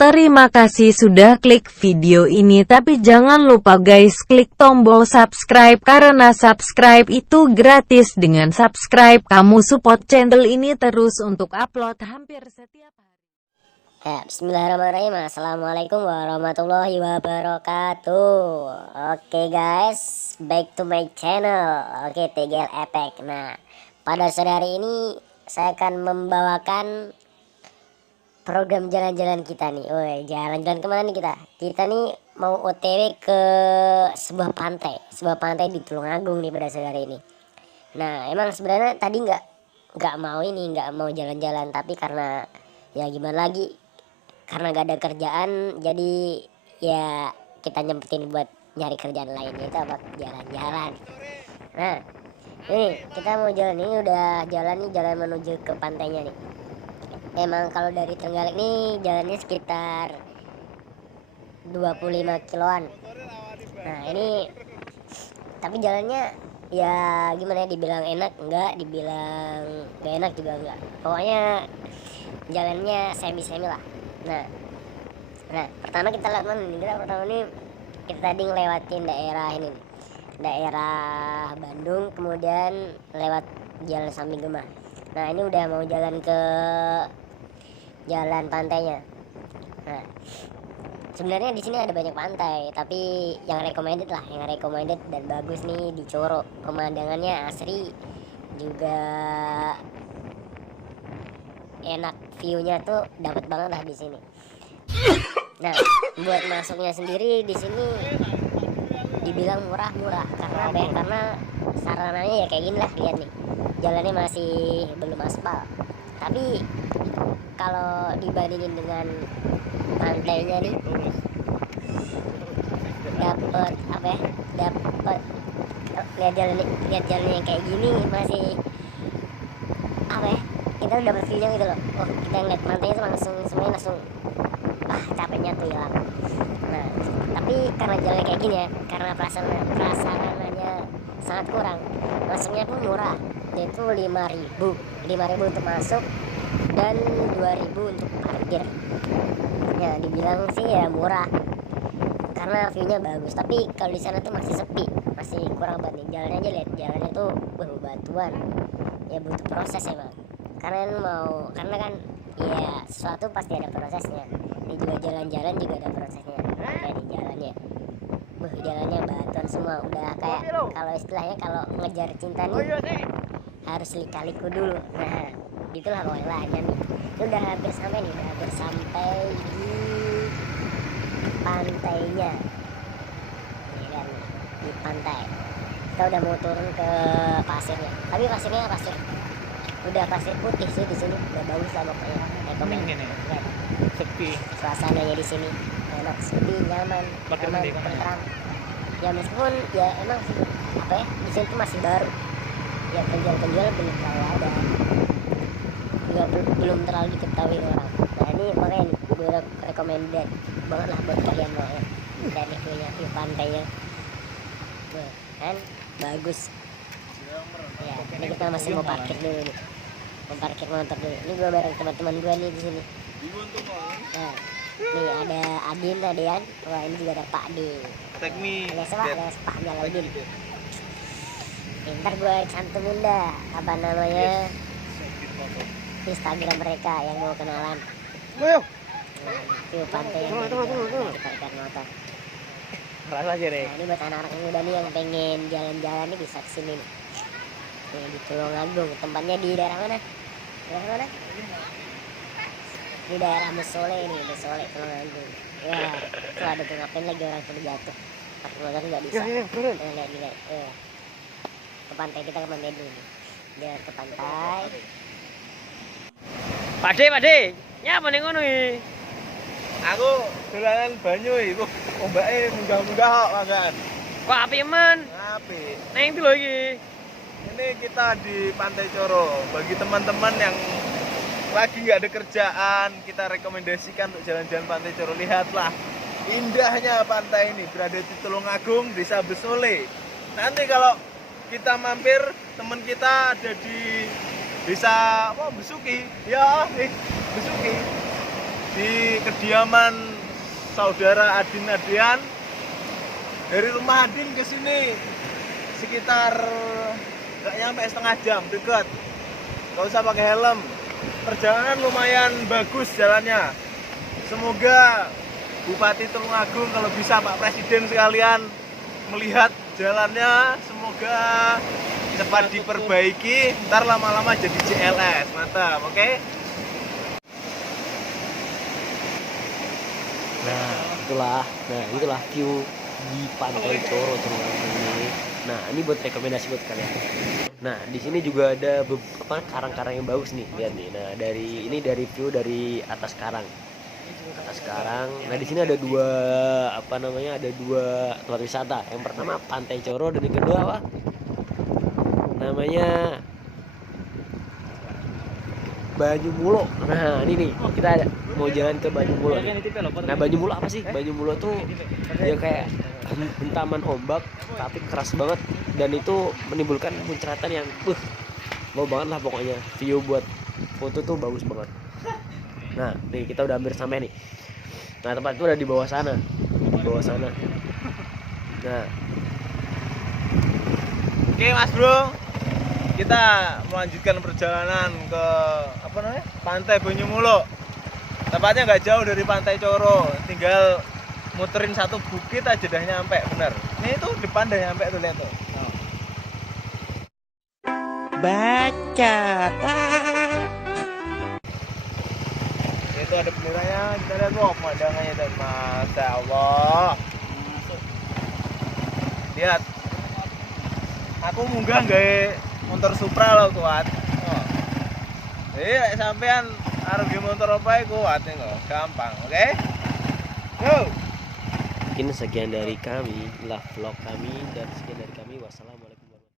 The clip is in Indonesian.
Terima kasih sudah klik video ini, tapi jangan lupa guys klik tombol subscribe karena subscribe itu gratis. Dengan subscribe kamu support channel ini terus untuk upload hampir setiap hari. Ya, bismillahirrahmanirrahim. Assalamualaikum warahmatullahi wabarakatuh. Oke guys, back to my channel. Oke, TGL Epic. Nah, pada sore hari ini saya akan membawakan program jalan-jalan kita nih. Woi, jalan-jalan kemana nih kita? Kita nih mau OTW ke sebuah pantai di Tulungagung nih pada sore hari ini. Nah, emang sebenarnya tadi nggak mau jalan-jalan, tapi karena ya gimana lagi, karena gak ada kerjaan, jadi ya kita nyempetin buat nyari kerjaan lain, itu apa, jalan-jalan. Nah, ini kita mau jalan, ini udah jalan menuju ke pantainya nih. Emang kalau dari Trenggalek nih jalannya sekitar 25 kiloan. Nah ini tapi jalannya ya gimana ya, dibilang enak enggak, dibilang gak enak juga enggak, pokoknya jalannya semi-semi lah. Nah pertama kita lihat mana nih, pertama nih kita tadi ngelewatin daerah ini nih, daerah Bandung, kemudian lewat jalan Samping Gemah. Nah ini udah mau jalan ke jalan pantainya. Nah sebenarnya di sini ada banyak pantai, tapi yang recommended dan bagus nih di Coro, pemandangannya asri, juga enak, viewnya tuh dapat banget lah di sini. Nah buat masuknya sendiri di sini dibilang murah karena apa ya, karena sarananya ya kayak gini lah, lihat nih jalannya masih belum aspal, tapi kalau dibandingin dengan pantainya nih dapat apa ya, dapat lihat jalannya yang kayak gini masih apa ya, kita udah dapat feelnya gitu loh. Oh, kita ngeliat pantainya tuh semuanya langsung capeknya tuh hilang. Nah tapi karena jalannya kayak gini ya, karena prasarananya sangat kurang, masuknya pun murah, yaitu 5.000 untuk masuk dan 2.000 untuk parkir. Ya dibilang sih ya murah karena viewnya bagus, tapi kalau di sana tuh masih sepi, masih kurang banget nih. Jalannya aja, lihat jalannya tuh batuan, ya butuh proses emang, karena kan ya sesuatu pasti ada prosesnya. Ini juga jalan-jalan juga ada prosesnya, kayak di jalannya jalannya batuan semua, udah kayak kalau istilahnya kalau ngejar cinta nih harus lika-liku dulu. Nah itulah pokoknya nih. Ini udah hampir sampai di pantainya. Ini kan di pantai. Kita udah mau turun ke pasirnya. Tapi pasirnya udah pasir putih sih di sini. Udah bagus lah pokoknya. Lihat. Sepi. Suasananya di sini enak, sepi, nyaman, tenang. Ya meskipun ya emang sih apa ya, di sini tuh masih baru. Ya penjual belum terlalu ada, juga belum terlalu diketahui orang. Nah ini makanya nih gue recommended banget lah buat kalian ya, dari view pantainya tuh kan bagus ya. Ini kita masih mau parkir dulu nih, mau parkir motor dulu. Ini gue bareng teman-teman gue nih di sini. Nah nih ada Adin, wah ini juga ada Pak D, ada Pak Jalaluddin. Ntar gue cantumin dah apa namanya Instagram mereka yang mau kenalan. View pantai yang parkir motor. Nah ini buat anak-anak muda nih yang pengen jalan-jalan nih bisa kesini nih. Nih di Tulungagung, tempatnya di daerah mana? Di daerah Mesole Tulungagung. Ya itu ada tuh, ngapain lagi orang tuh jatuh pakai motor nggak bisa. Lihat. Ke pantai, kita ke pantai dulu nih. Biar ke pantai. Pak De, nyapa ning ngono iki? Aku dolanan banyu iki, ombake munggah-munggah kok makan. Kok apik men? Apik. Neng ndi lho iki? Ini kita di Pantai Coro. Bagi teman-teman yang lagi nggak ada kerjaan, kita rekomendasikan untuk jalan-jalan Pantai Coro. Lihatlah indahnya pantai ini, berada di Tulungagung, Desa Besole. Nanti kalau kita mampir, teman kita ada di Desa Besuki, ya Besuki. di kediaman saudara Adin Adrian. Dari rumah Adin ke sini sekitar nggak nyampe setengah jam, dekat. Nggak usah pakai helm. Perjalanan lumayan bagus jalannya. Semoga Bupati Tulungagung, kalau bisa Pak Presiden sekalian melihat jalannya, semoga cepat diperbaiki. Ntar lama-lama jadi CLS, mantap, oke? Nah itulah view di Pantai Coro Tulungagung ini. Nah ini buat rekomendasi buat kalian. Nah di sini juga ada beberapa karang-karang yang bagus nih, lihat nih. Nah dari view dari atas karang. Nah di sini ada dua tempat wisata. Yang pertama Pantai Coro dan yang kedua apa? Namanya Banyumulo. Nah ini nih kita mau jalan ke Banyumulo. Nah Banyumulo apa sih? Banyumulo tuh dia kayak hentaman ombak tapi keras banget dan itu menimbulkan muncratan yang wow banget lah pokoknya. View buat foto tuh bagus banget. Nah nih kita udah hampir sampai nih. Nah tempat itu ada di bawah sana. Nah Oke Mas Bro, kita melanjutkan perjalanan ke Pantai Banyumulo. Tempatnya nggak jauh dari Pantai Coro, tinggal muterin satu bukit aja dah nyampe, bener. Ini tuh depan dah nyampe tuh, lihat tuh. baca Itu ada benderanya, kita lihat tuh pemandangannya tuh, masya Allah. Lihat, aku munggah nggak motor Supra loh kuat. Jadi sampean arep motor apa kuat nih loh, gampang, oke? Yo. Mungkin sekian dari kami, vlog kami dan sekian dari kami. Wassalamualaikum.